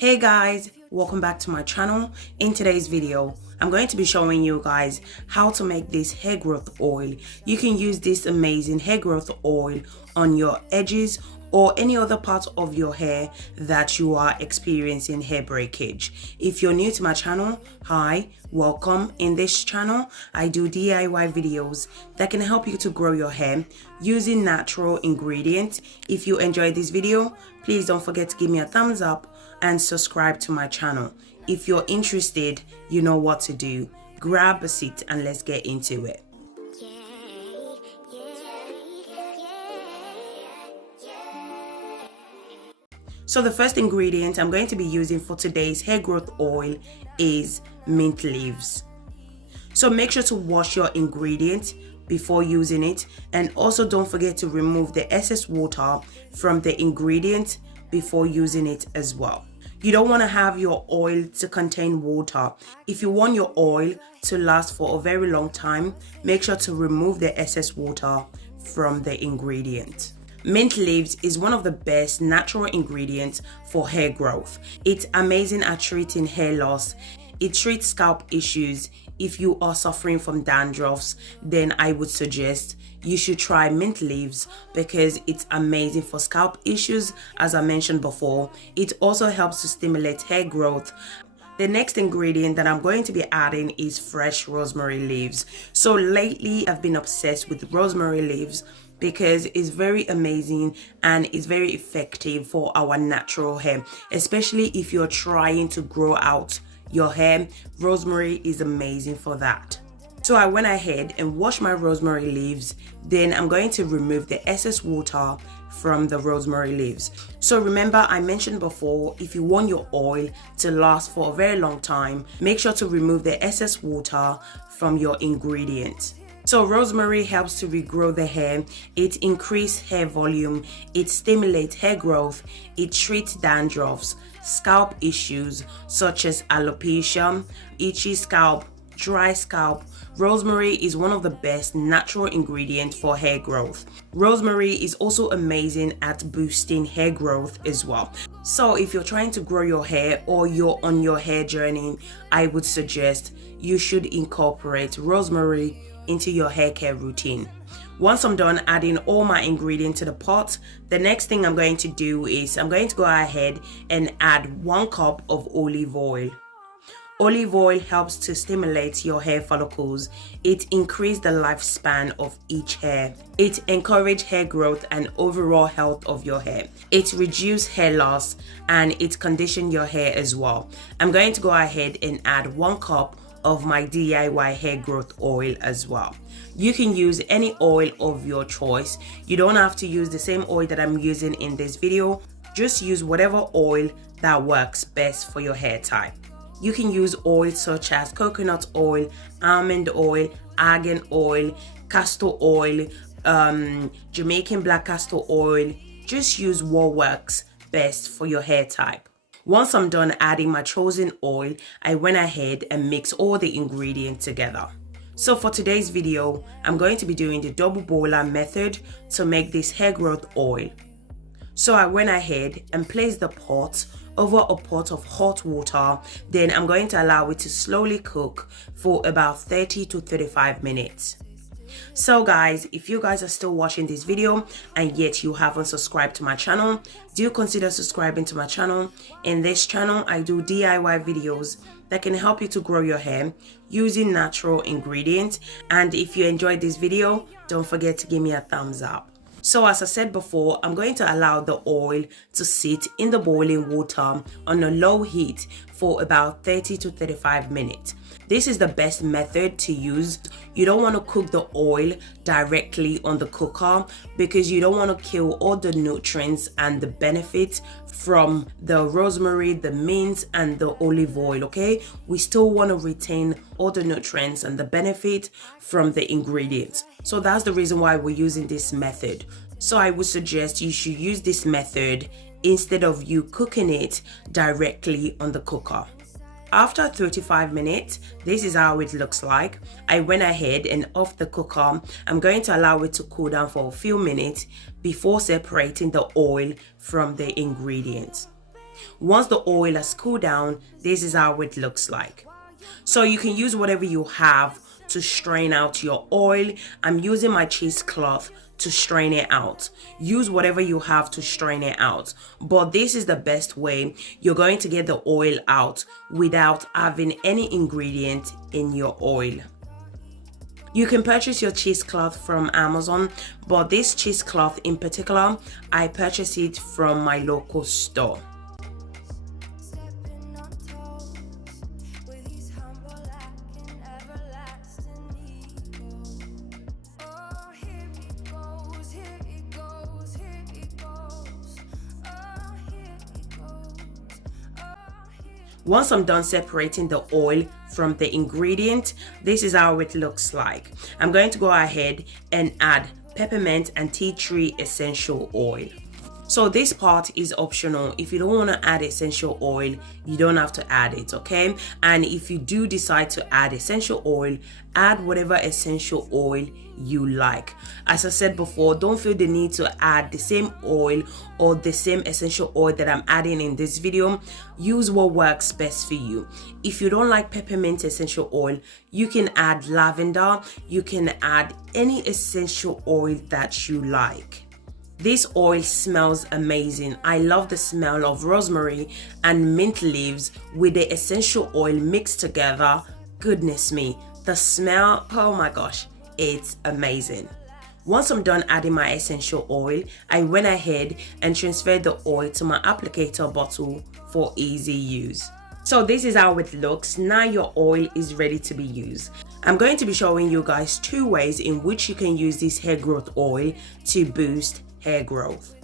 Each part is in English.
Hey guys, welcome back to my channel. In today's video, I'm going to be showing you guys how to make this hair growth oil. You can use this amazing hair growth oil on your edges or any other part of your hair that you are experiencing hair breakage. If you're new to my channel, hi, welcome. In this channel, I do DIY videos that can help you to grow your hair using natural ingredients. If you enjoyed this video, please don't forget to give me a thumbs up and subscribe to my channel. If you're interested, you know what to do. Grab a seat and let's get into it. So the first ingredient I'm going to be using for today's hair growth oil is mint leaves. So make sure to wash your ingredient before using it, and also don't forget to remove the excess water from the ingredient before using it as well. You don't want to have your oil to contain water. If you want your oil to last for a very long time, make sure to remove the excess water from the ingredient. Mint leaves is one of the best natural ingredients for hair growth. It's amazing at treating hair loss. It treats scalp issues. If you are suffering from dandruffs, then I would suggest you should try mint leaves because it's amazing for scalp issues. As I mentioned before, it also helps to stimulate hair growth. The next ingredient that I'm going to be adding is fresh rosemary leaves. So lately I've been obsessed with rosemary leaves because it's very amazing and it's very effective for our natural hair, especially if you're trying to grow out your hair. Rosemary is amazing for that. So I went ahead and washed my rosemary leaves. Then I'm going to remove the excess water from the rosemary leaves. So remember, I mentioned before, if you want your oil to last for a very long time, make sure to remove the excess water from your ingredient. So rosemary helps to regrow the hair, it increases hair volume, it stimulates hair growth, it treats dandruffs, scalp issues such as alopecia, itchy scalp, dry scalp. Rosemary is one of the best natural ingredients for hair growth. Rosemary is also amazing at boosting hair growth as well. So if you're trying to grow your hair or you're on your hair journey, I would suggest you should incorporate rosemary into your hair care routine. Once I'm done adding all my ingredients to the pot, the next thing I'm going to do is I'm going to go ahead and add 1 cup of olive oil. Olive oil helps to stimulate your hair follicles. It increases the lifespan of each hair. It encourages hair growth and overall health of your hair. It reduces hair loss and it conditions your hair as well. I'm going to go ahead and add 1 cup of my DIY hair growth oil as well. You can use any oil of your choice. You don't have to use the same oil that I'm using in this video. Just use whatever oil that works best for your hair type. You can use oils such as coconut oil, almond oil, argan oil, castor oil, Jamaican black castor oil. Just use what works best for your hair type. Once I'm done adding my chosen oil, I went ahead and mixed all the ingredients together. So for today's video, I'm going to be doing the double boiler method to make this hair growth oil. So I went ahead and placed the pot over a pot of hot water. Then I'm going to allow it to slowly cook for about 30 to 35 minutes. So guys, if you guys are still watching this video and yet you haven't subscribed to my channel, do consider subscribing to my channel. In this channel, I do DIY videos that can help you to grow your hair using natural ingredients. And if you enjoyed this video, don't forget to give me a thumbs up. So as I said before, I'm going to allow the oil to sit in the boiling water on a low heat for about 30 to 35 minutes. This is the best method to use. You don't want to cook the oil directly on the cooker because you don't want to kill all the nutrients and the benefits from the rosemary, the mint, and the olive oil, okay? We still want to retain all the nutrients and the benefit from the ingredients. So that's the reason why we're using this method. So I would suggest you should use this method instead of you cooking it directly on the cooker. After 35 minutes, this is how it looks like. I went ahead and off the cooker. I'm going to allow it to cool down for a few minutes before separating the oil from the ingredients. Once the oil has cooled down, this is how it looks like. So you can use whatever you have to strain out your oil. I'm using my cheesecloth to strain it out. Use whatever you have to strain it out, but this is the best way you're going to get the oil out without having any ingredient in your oil. You can purchase your cheesecloth from Amazon, but this cheesecloth in particular, I purchased it from my local store. Once I'm done separating the oil from the ingredient, this is how it looks like. I'm going to go ahead and add peppermint and tea tree essential oil. So this part is optional. If you don't want to add essential oil, you don't have to add it, okay? And if you do decide to add essential oil, add whatever essential oil you like. As I said before, don't feel the need to add the same oil or the same essential oil that I'm adding in this video. Use what works best for you. If you don't like peppermint essential oil, you can add lavender. You can add any essential oil that you like. This oil smells amazing. I love the smell of rosemary and mint leaves with the essential oil mixed together. Goodness me, the smell, oh my gosh, it's amazing. Once I'm done adding my essential oil, I went ahead and transferred the oil to my applicator bottle for easy use. So this is how it looks. Now your oil is ready to be used. I'm going to be showing you guys 2 ways in which you can use this hair growth oil to boost hair growth.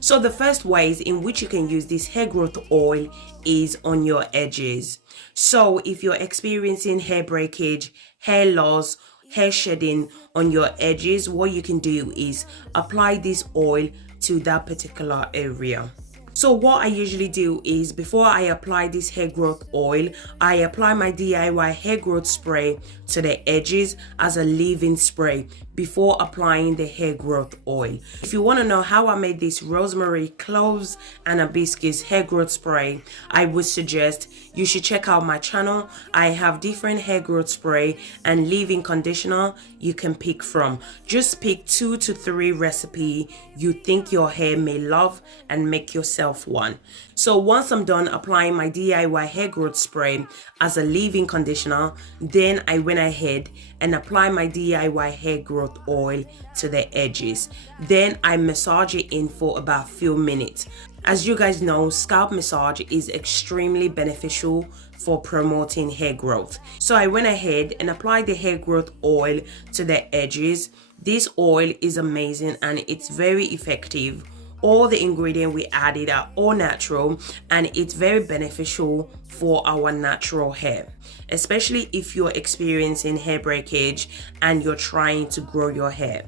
So the first ways in which you can use this hair growth oil is on your edges. So if you're experiencing hair breakage, hair loss, hair shedding on your edges, what you can do is apply this oil to that particular area. So what I usually do is before I apply this hair growth oil, I apply my DIY hair growth spray to the edges as a leave-in spray before applying the hair growth oil. If you want to know how I made this rosemary, cloves and hibiscus hair growth spray, I would suggest you should check out my channel. I have different hair growth spray and leave-in conditioner you can pick from. Just pick 2 to 3 recipes you think your hair may love and make yourself one. So once I'm done applying my DIY hair growth spray as a leave-in conditioner, then I went ahead and applied my DIY hair growth oil to the edges. Then I massage it in for about a few minutes. As you guys know, scalp massage is extremely beneficial for promoting hair growth. So I went ahead and applied the hair growth oil to the edges. This oil is amazing and it's very effective. All the ingredients we added are all natural and it's very beneficial for our natural hair, especially if you're experiencing hair breakage and you're trying to grow your hair.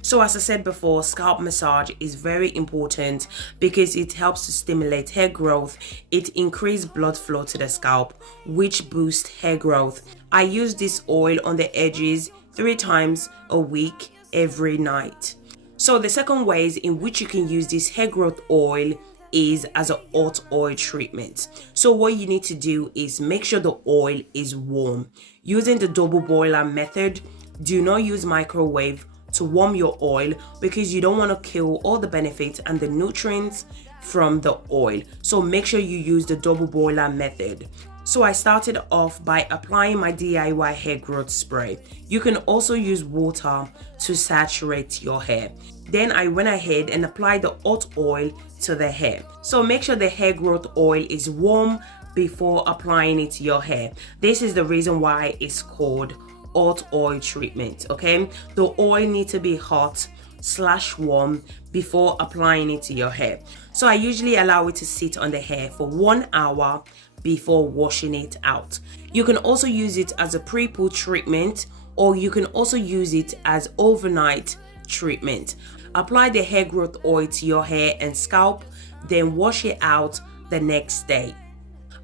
So as I said before, scalp massage is very important because it helps to stimulate hair growth. It increases blood flow to the scalp, which boosts hair growth. I use this oil on the edges 3 times a week every night. So the second ways in which you can use this hair growth oil is as a hot oil treatment. So what you need to do is make sure the oil is warm. Using the double boiler method, do not use microwave to warm your oil because you don't want to kill all the benefits and the nutrients from the oil. So make sure you use the double boiler method. So I started off by applying my DIY hair growth spray. You can also use water to saturate your hair. Then I went ahead and applied the hot oil to the hair. So make sure the hair growth oil is warm before applying it to your hair. This is the reason why it's called hot oil treatment, okay? The oil needs to be hot/warm before applying it to your hair. So I usually allow it to sit on the hair for 1 hour before washing it out. You can also use it as a pre-poo treatment, or you can also use it as overnight treatment. Apply the hair growth oil to your hair and scalp, then wash it out the next day.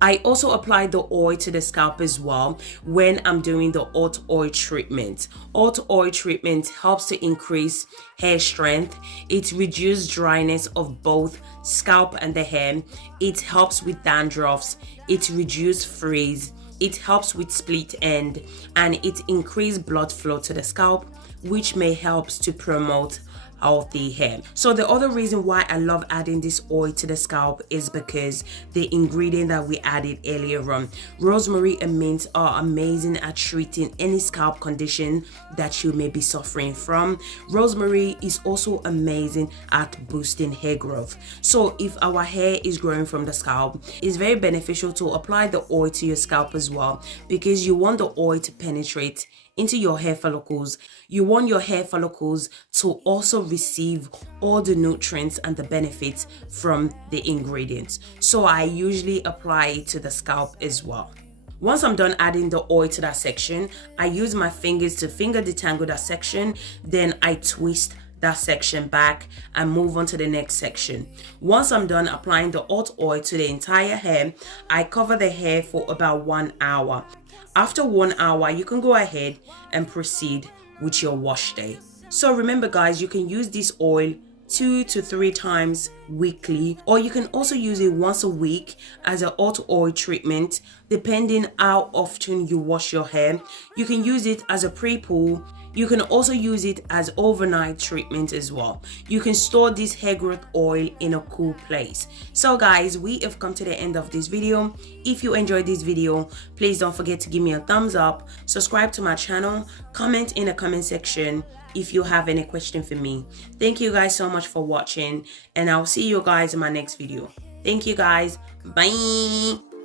I also apply the oil to the scalp as well when I'm doing the hot oil treatment. Hot oil treatment helps to increase hair strength. It reduces dryness of both scalp and the hair. It helps with dandruffs. It reduces frizz. It helps with split end, and it increases blood flow to the scalp, which may help to promote healthy hair. So the other reason why I love adding this oil to the scalp is because the ingredient that we added earlier on. Rosemary and mint are amazing at treating any scalp condition that you may be suffering from. Rosemary is also amazing at boosting hair growth. So if our hair is growing from the scalp, it's very beneficial to apply the oil to your scalp as well, because you want the oil to penetrate into your hair follicles. You want your hair follicles to also receive all the nutrients and the benefits from the ingredients. So I usually apply it to the scalp as well. Once I'm done adding the oil to that section, I use my fingers to finger detangle that section. Then I twist that section back and move on to the next section. Once I'm done applying the hot oil to the entire hair, I cover the hair for about 1 hour. After 1 hour, you can go ahead and proceed with your wash day. So remember guys, you can use this oil 2 to 3 times weekly, or you can also use it once a week as a hot oil treatment, depending how often you wash your hair. You can use it as a pre-poo. You can also use it as overnight treatment as well. You can store this hair growth oil in a cool place. So guys, we have come to the end of this video. If you enjoyed this video, please don't forget to give me a thumbs up, subscribe to my channel, comment in the comment section if you have any question for me. Thank you guys so much for watching, and I'll see you guys in my next video. Thank you guys. Bye.